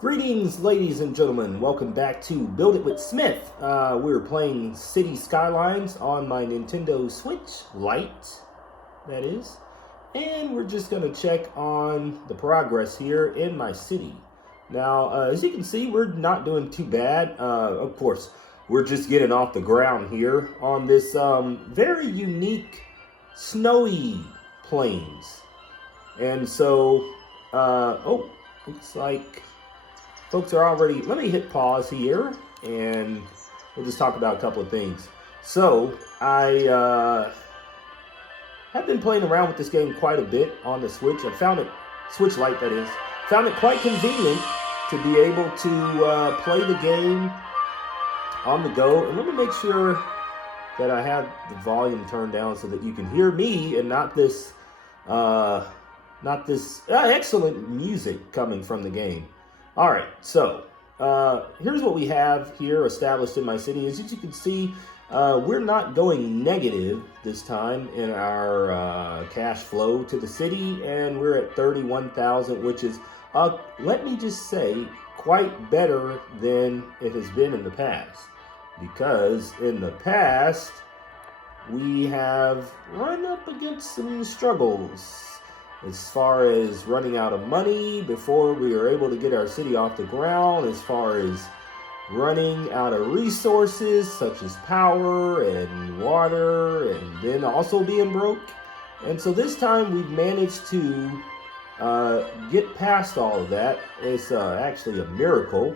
Greetings, ladies and gentlemen. Welcome back to Build It with Smith. We're playing City Skylines on my Nintendo Switch Lite, that is. And we're just going to check on the progress here in my city. Now, as you can see, we're not doing too bad. Of course, we're just getting off the ground here on this very unique snowy plains. And so, looks like folks are already, let me hit pause here and we'll just talk about a couple of things. So I have been playing around with this game quite a bit on the Switch. I found it, Switch Lite that is, found it quite convenient to be able to play the game on the go. And let me make sure that I have the volume turned down so that you can hear me and not this excellent music coming from the game. All right, so here's what we have here established in my city. As you can see, we're not going negative this time in our cash flow to the city, and we're at 31,000, which is, let me just say, quite better than it has been in the past. Because in the past, we have run up against some struggles as far as running out of money before we were able to get our city off the ground, as far as running out of resources such as power and water, and then also being broke. And so this time we've managed to get past all of that. It's actually a miracle.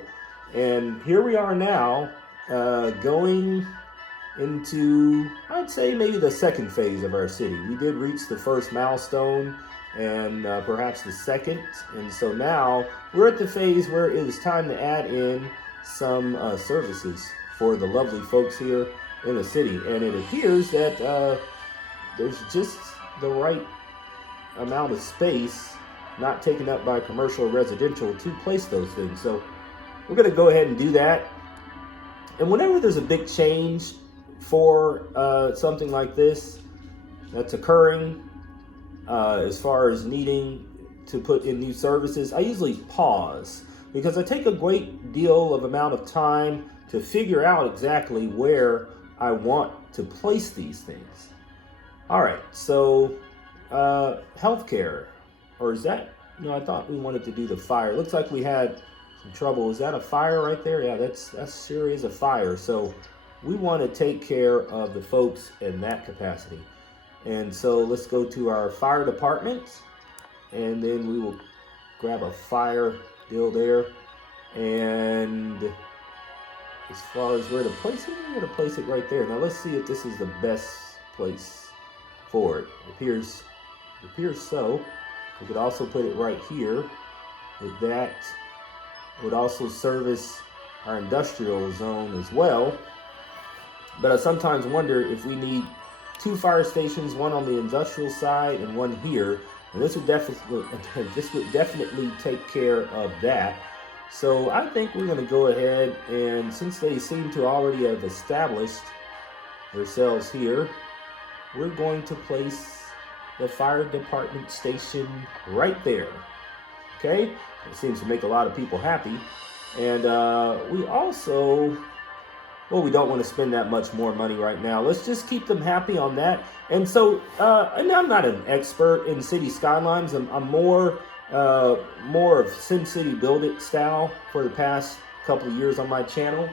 And here we are now going into, I'd say, maybe the second phase of our city. We did reach the first milestone and perhaps the second, and so now we're at the phase where it is time to add in some services for the lovely folks here in the city. And it appears that there's just the right amount of space not taken up by commercial or residential to place those things. So we're going to go ahead and do that. And whenever there's a big change for something like this that's occurring, as far as needing to put in new services, I usually pause because I take a great deal of amount of time to figure out exactly where I want to place these things. All right, so healthcare, or is that, I thought we wanted to do the fire. Looks like we had some trouble. Is that a fire right there? Yeah, that sure is a fire. So we want to take care of the folks in that capacity. And so let's go to our fire department, and then we will grab a fire deal there. And as far as where to place it, I'm going to place it right there. Now let's see if this is the best place for it. It appears so. We could also put it right here. With that, would also service our industrial zone as well. But I sometimes wonder if we need two fire stations, one on the industrial side and one here, and this would definitely take care of that. So I think we're going to go ahead, and since they seem to already have established themselves here, we're going to place the fire department station right there. Okay, it seems to make a lot of people happy. And we also, well, we don't want to spend that much more money right now. Let's just keep them happy on that. And so, and I'm not an expert in City Skylines. I'm more of SimCity Build It style for the past couple of years on my channel.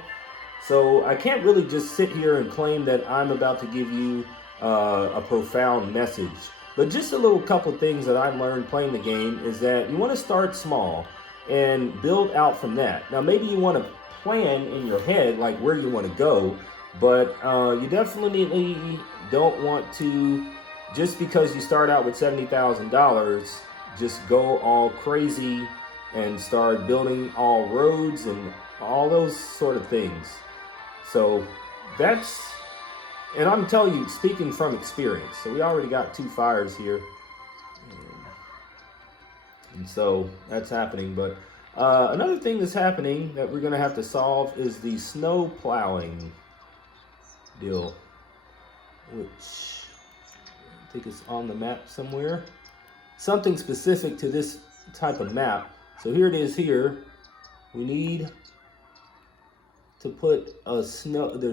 So I can't really just sit here and claim that I'm about to give you a profound message. But just a little couple things that I learned playing the game is that you want to start small and build out from that. Now, maybe you want to plan in your head like where you want to go, but you definitely don't want to, just because you start out with $70,000, just go all crazy and start building all roads and all those sort of things. So that's, and I'm telling you, speaking from experience. So we already got two fires here, and so that's happening. But another thing that's happening that we're going to have to solve is the snow plowing deal, which I think is on the map somewhere. Something specific to this type of map. So here it is here. We need to put there's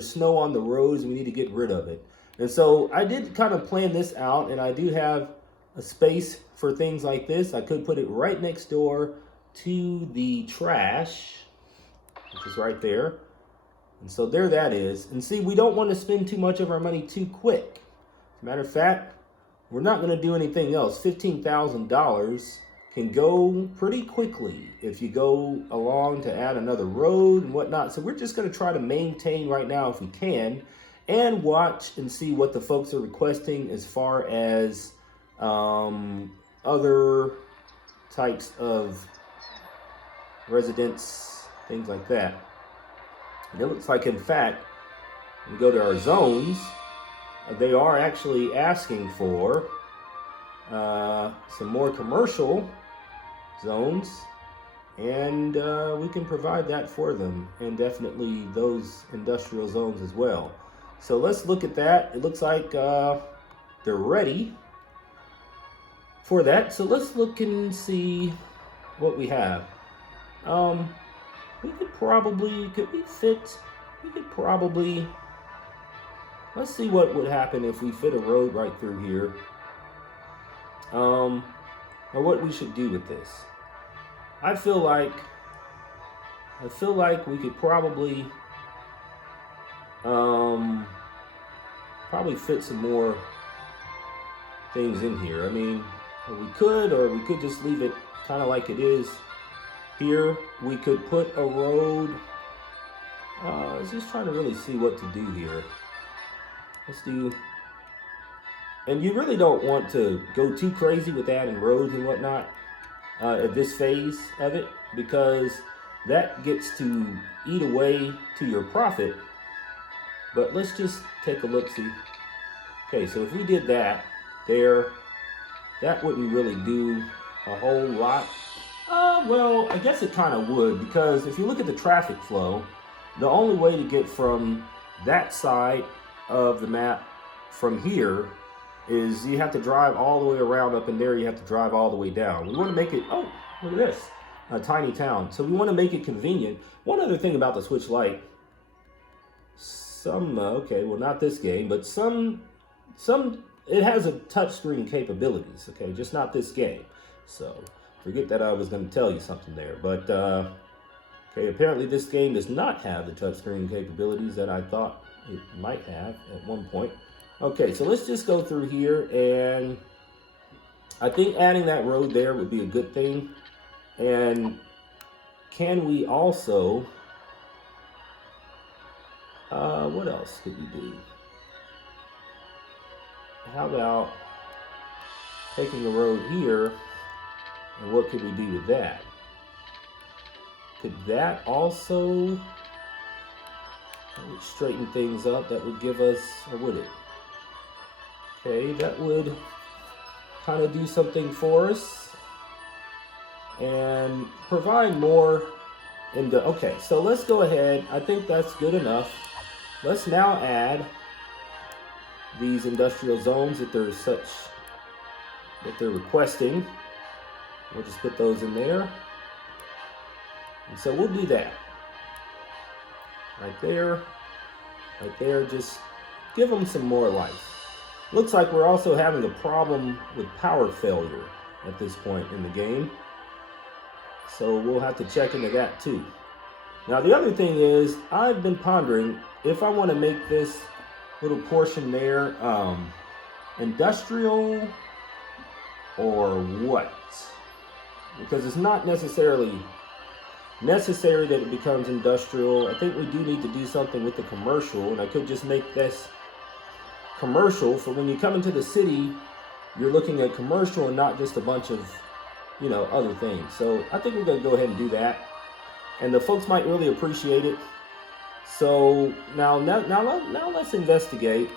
snow on the roads, and we need to get rid of it. And so I did kind of plan this out, and I do have a space for things like this. I could put it right next door to the trash, which is right there. And so there that is. And see, we don't want to spend too much of our money too quick. As a matter of fact, we're not going to do anything else. $15,000 can go pretty quickly if you go along to add another road and whatnot. So we're just going to try to maintain right now if we can, and watch and see what the folks are requesting as far as other types of residents, things like that. And it looks like, in fact, when we go to our zones, they are actually asking for some more commercial zones, and we can provide that for them, and definitely those industrial zones as well. So let's look at that. It looks like they're ready for that. So let's look and see what we have. We could probably, let's see what would happen if we fit a road right through here. Or what we should do with this. I feel like we could probably fit some more things in here. I mean, we could just leave it kind of like it is here. We could put a road. I was just trying to really see what to do here. Let's do, and you really don't want to go too crazy with adding roads and whatnot at this phase of it, because that gets to eat away to your profit. But let's just take a look, see. Okay, so if we did that there, that wouldn't really do a whole lot. Well, I guess it kind of would, because if you look at the traffic flow, the only way to get from that side of the map from here is you have to drive all the way around up in there. You have to drive all the way down. We want to make it, oh, look at this, a tiny town. So we want to make it convenient. One other thing about the Switch Lite, okay, well, not this game, but some, it has a touchscreen capabilities, okay, just not this game. So forget that I was going to tell you something there, but okay, apparently this game does not have the touchscreen capabilities that I thought it might have at one point. Okay, so let's just go through here, and I think adding that road there would be a good thing. And can we also, what else could we do? How about taking a road here, and what could we do with that? Could that also straighten things up? That would give us, or would it? Okay, that would kind of do something for us and provide more into, okay, so let's go ahead. I think that's good enough. Let's now add these industrial zones that they're requesting. We'll just put those in there. And so we'll do that. Right there, just give them some more life. Looks like we're also having a problem with power failure at this point in the game. So we'll have to check into that too. Now the other thing is, I've been pondering if I want to make this little portion there industrial or what. Because it's not necessarily necessary that it becomes industrial. I think we do need to do something with the commercial, and I could just make this commercial for when you come into the city, you're looking at commercial and not just a bunch of, other things. So I think we're going to go ahead and do that, and the folks might really appreciate it. So now let's investigate.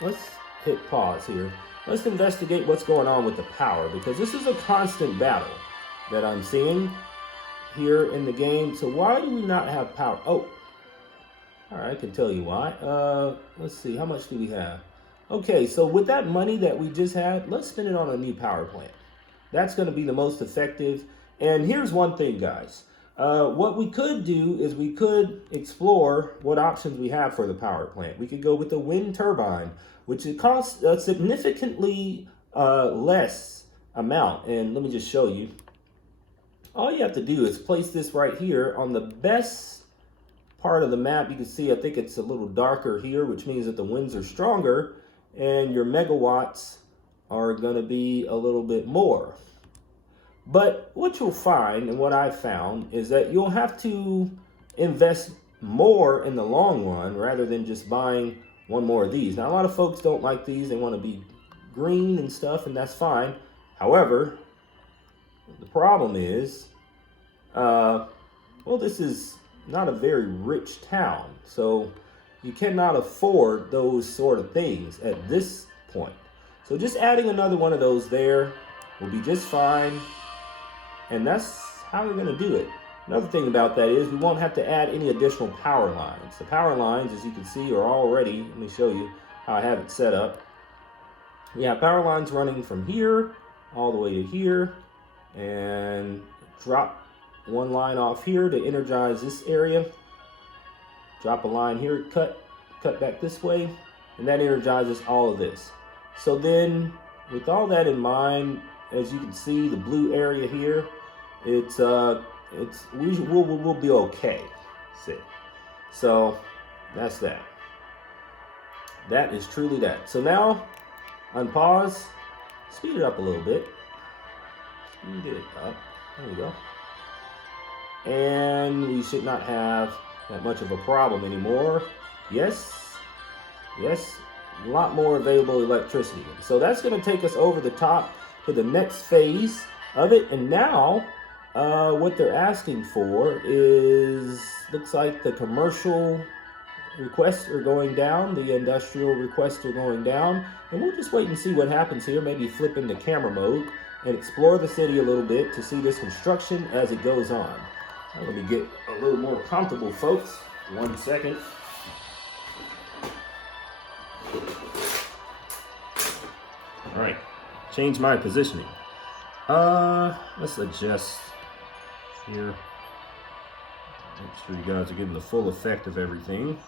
Let's hit pause here. Let's investigate what's going on with the power, because this is a constant battle that I'm seeing here in the game. So why do we not have power? Oh, all right, I can tell you why. Let's see, how much do we have? Okay, so with that money that we just had, let's spend it on a new power plant. That's going to be the most effective. And here's one thing, guys. What we could do is we could explore what options we have for the power plant. We could go with the wind turbine, which it costs a significantly less amount. And let me just show you. All you have to do is place this right here on the best part of the map. You can see, I think it's a little darker here, which means that the winds are stronger and your megawatts are going to be a little bit more. But what you'll find, and what I've found, is that you'll have to invest more in the long run rather than just buying one more of these. Now, a lot of folks don't like these. They want to be green and stuff, and that's fine. However, the problem is, well, this is not a very rich town, so you cannot afford those sort of things at this point. So just adding another one of those there will be just fine. And that's how we're going to do it. Another thing about that is we won't have to add any additional power lines. The power lines, as you can see, are already, let me show you how I have it set up. We have power lines running from here all the way to here, and drop one line off here to energize this area. Drop a line here, cut back this way, and that energizes all of this. So then, with all that in mind, as you can see, the blue area here, we'll be okay. See, so that's that. That is truly that. So now, unpause, speed it up a little bit. Speed it up. There you go. And we should not have that much of a problem anymore. Yes, a lot more available electricity. So that's going to take us over the top to the next phase of it. And now what they're asking for is, looks like the commercial requests are going down, the industrial requests are going down, and we'll just wait and see what happens here. Maybe flip into camera mode and explore the city a little bit to see this construction as it goes on. Now, let me get a little more comfortable, folks. 1 second. All right, change my positioning. Let's adjust here. Make sure you guys are getting the full effect of everything.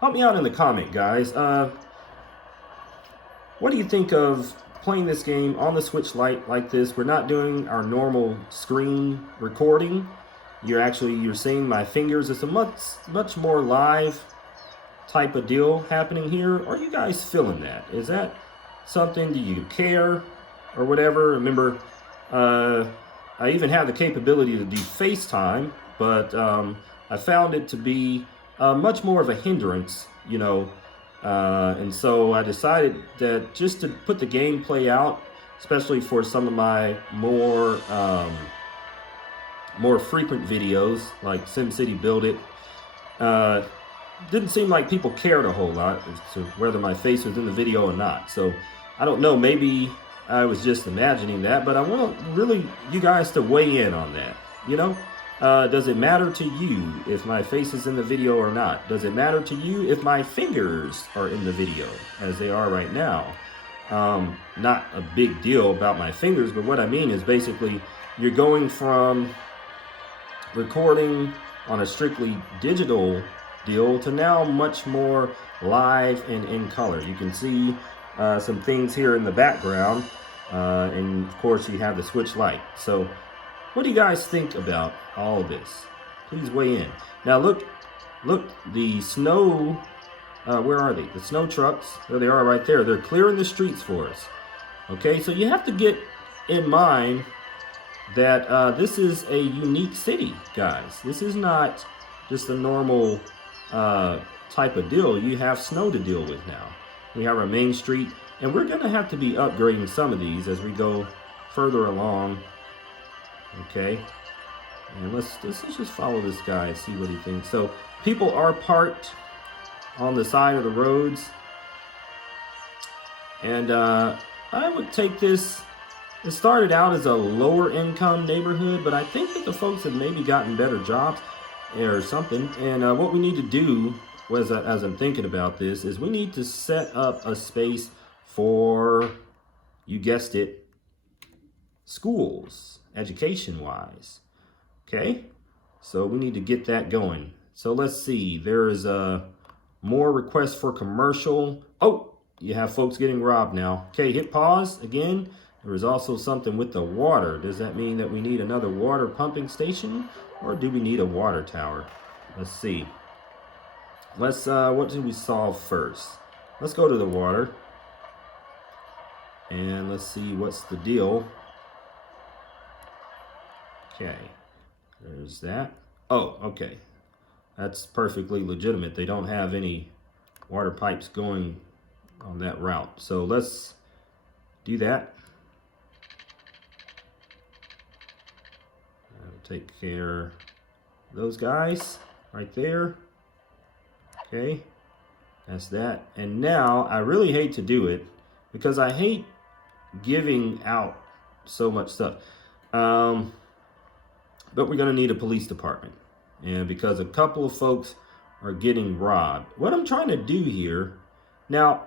Help me out in the comment, guys. What do you think of playing this game on the Switch Lite like this? We're not doing our normal screen recording. You're seeing my fingers. It's a much more live type of deal happening here. Are you guys feeling that? Is that something? Do you care or whatever? Remember, I even have the capability to do FaceTime, but I found it to be much more of a hindrance, you know, and so I decided that just to put the gameplay out, especially for some of my more frequent videos like SimCity Build It, didn't seem like people cared a whole lot as to whether my face was in the video or not. So I don't know, maybe I was just imagining that, but I want really you guys to weigh in on that. You know, does it matter to you if my face is in the video or not? Does it matter to you if my fingers are in the video as they are right now? Not a big deal about my fingers, but what I mean is basically you're going from recording on a strictly digital deal to now much more live and in color. You can see some things here in the background, and of course you have the Switch Lite. So what do you guys think about all of this? Please weigh in. Now look, the snow, where are they? The snow trucks, there they are right there. They're clearing the streets for us. Okay, so you have to get in mind that this is a unique city, guys. This is not just a normal type of deal. You have snow to deal with now. We have our main street, and we're going to have to be upgrading some of these as we go further along. Okay, and let's just follow this guy and see what he thinks. So people are parked on the side of the roads, and I would take this. It started out as a lower income neighborhood, but I think that the folks have maybe gotten better jobs or something. And what we need to do, as I'm thinking about this, is we need to set up a space for, you guessed it, schools, education-wise. Okay, so we need to get that going. So let's see, there is more requests for commercial. Oh, you have folks getting robbed now. Okay, hit pause again. There is also something with the water. Does that mean that we need another water pumping station, or do we need a water tower? Let's see. Let's, what did we solve first? Let's go to the water. And let's see what's the deal. Okay, there's that. Oh, okay. That's perfectly legitimate. They don't have any water pipes going on that route. So let's do that. That'll take care of those guys right there. Okay, that's that. And now I really hate to do it because I hate giving out so much stuff. But we're going to need a police department. And because a couple of folks are getting robbed. What I'm trying to do here, now,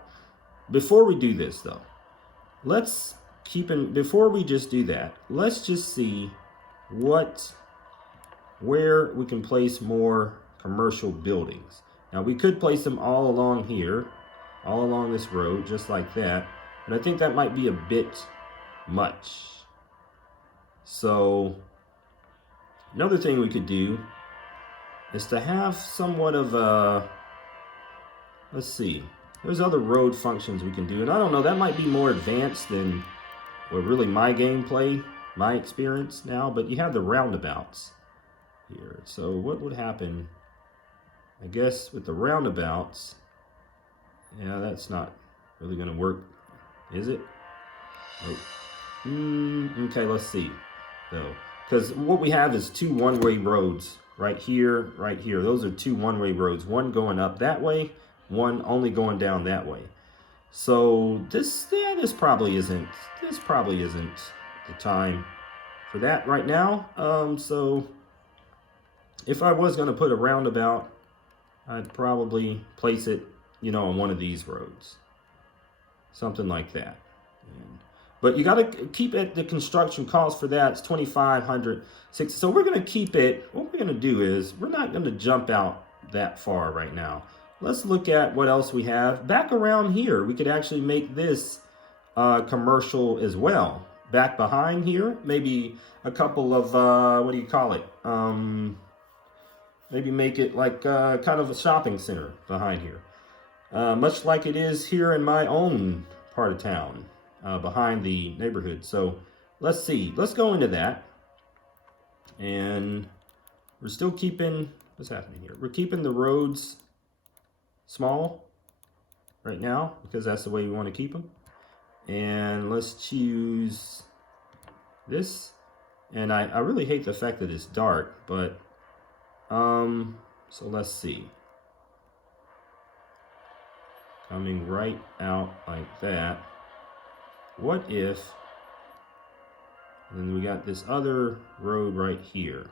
before we do this though, let's keep in, before we just do that, let's just see where we can place more commercial buildings. Now we could place them all along here, all along this road, just like that. But I think that might be a bit much. So another thing we could do is to have somewhat of a, let's see, there's other road functions we can do. And I don't know, that might be more advanced than, well, really my gameplay, my experience now. But you have the roundabouts here. So what would happen, I guess, with the roundabouts? Yeah, that's not really going to work, is it? Oh. Okay, let's see, though. Because what we have is two one-way roads right here, right here. Those are two one-way roads. One going up that way, one only going down that way. So this probably isn't the time for that right now. So if I was going to put a roundabout, I'd probably place it, you know, on one of these roads, something like that. But you got to keep it, the construction cost for that is $2,560. So we're going to keep it. What we're going to do is we're not going to jump out that far right now. Let's look at what else we have. Back around here, we could actually make this commercial as well. Back behind here, maybe a couple of, what do you call it? Maybe make it like kind of a shopping center behind here. Much like it is here in my own part of town. Behind the neighborhood. So let's see, let's go into that. And we're still keeping, what's happening here? We're keeping the roads small right now because that's the way we want to keep them. And let's choose this. And I really hate the fact that it's dark, but so let's see. Coming right out like that. What if, and then we got this other road right here.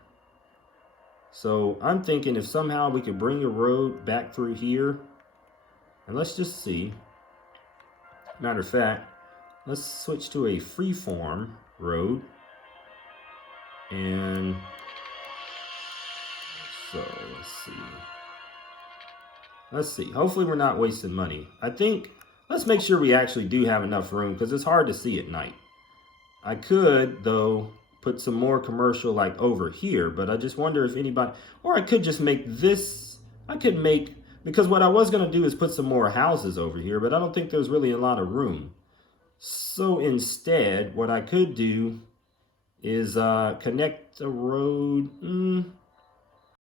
So I'm thinking if somehow we could bring a road back through here, and let's just see. Matter of fact, let's switch to a freeform road. And so let's see. Hopefully we're not wasting money. I think, let's make sure we actually do have enough room because it's hard to see at night. I could, though, put some more commercial like over here, but I just wonder if anybody, or I could just make this, because what I was going to do is put some more houses over here, but I don't think there's really a lot of room. So instead, what I could do is connect the road.